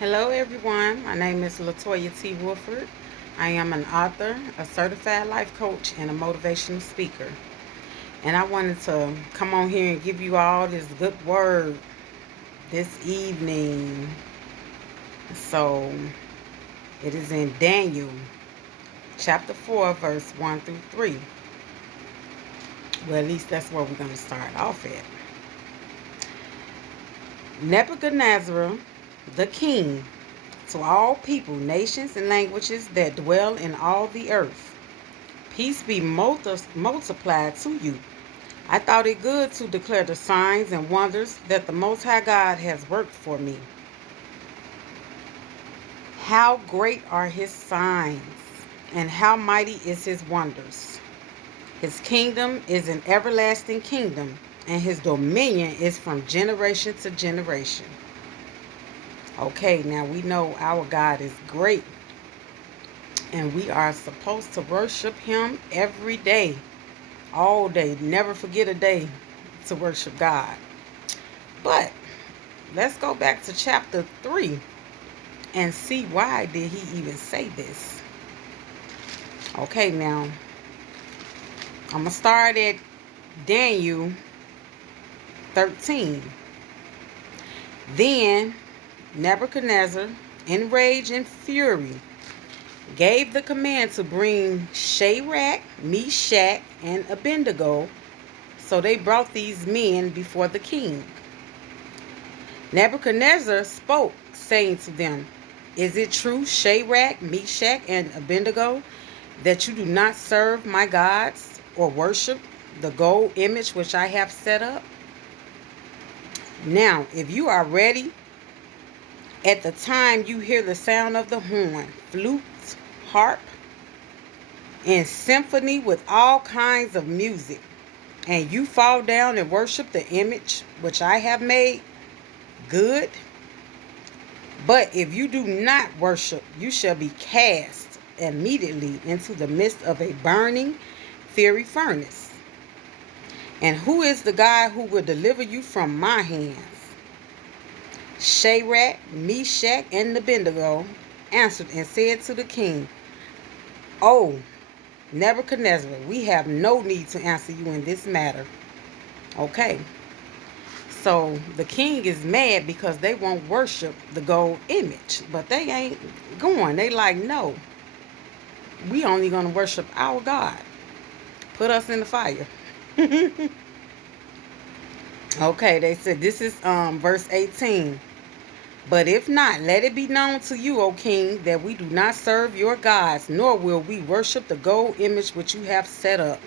Hello, everyone. My name is Latoya T. Wolford. I am an author, a certified life coach, and a motivational speaker. And I wanted to come on here and give you all this good word this evening. So it is in Daniel chapter 4, verse 1 through 3. Well, at least that's where we're going to start off at. Nebuchadnezzar, the king, to all people, nations, and languages that dwell in all the earth. Peace be multiplied to you. I thought it good to declare the signs and wonders that the Most High God has worked for me. How great are his signs, and how mighty is his wonders. His kingdom is an everlasting kingdom, and his dominion is from generation to generation. Okay, now we know our God is great, and we are supposed to worship him every day, all day. Never forget a day to worship God. But let's go back to chapter 3 and see why did he even say this. Okay, now I'm going to start at Daniel 13. Then Nebuchadnezzar, in rage and fury, gave the command to bring Shadrach, Meshach, and Abednego. So they brought these men before the king. Nebuchadnezzar spoke, saying to them, "Is it true, Shadrach, Meshach, and Abednego, that you do not serve my gods or worship the gold image which I have set up? Now, if you are ready, at the time you hear the sound of the horn, flute, harp, and symphony with all kinds of music, and you fall down and worship the image which I have made, good. But if you do not worship, you shall be cast immediately into the midst of a burning, fiery furnace. And who is the God who will deliver you from my hands?" Shadrach, Meshach, and Abednego answered and said to the king, "O Nebuchadnezzar, we have no need to answer you in this matter." Okay. So the king is mad because they won't worship the gold image. But they ain't going. They like, no, we only going to worship our God. Put us in the fire. Okay, they said this is verse 18. "But if not, let it be known to you, O king, that we do not serve your gods, nor will we worship the gold image which you have set up."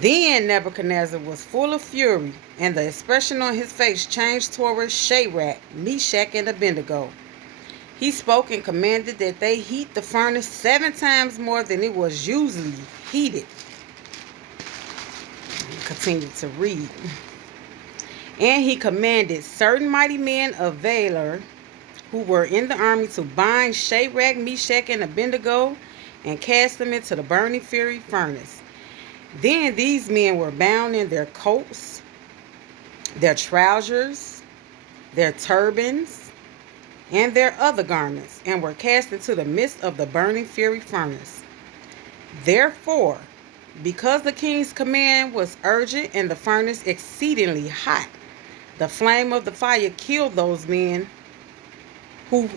Then Nebuchadnezzar was full of fury, and the expression on his face changed toward Shadrach, Meshach, and Abednego. He spoke and commanded that they heat the furnace 7 times more than it was usually heated. Continue to read. "And he commanded certain mighty men of valor who were in the army to bind Shadrach, Meshach, and Abednego and cast them into the burning fiery furnace. Then these men were bound in their coats, their trousers, their turbans, and their other garments, and were cast into the midst of the burning fiery furnace. Therefore, because the king's command was urgent and the furnace exceedingly hot, the flame of the fire killed those men who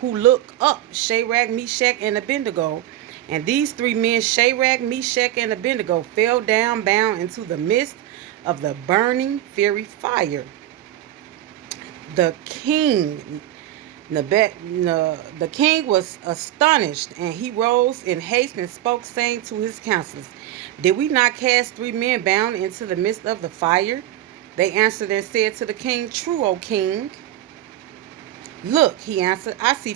look up Shadrach, Meshach, and Abednego. And these 3 men, Shadrach, Meshach, and Abednego, fell down bound into the midst of the burning fiery fire. The king was astonished, and he rose in haste and spoke, saying to his counselors, "Did we not cast 3 men bound into the midst of the fire?" They answered and said to the king, "True, O king." "Look," he answered, "I see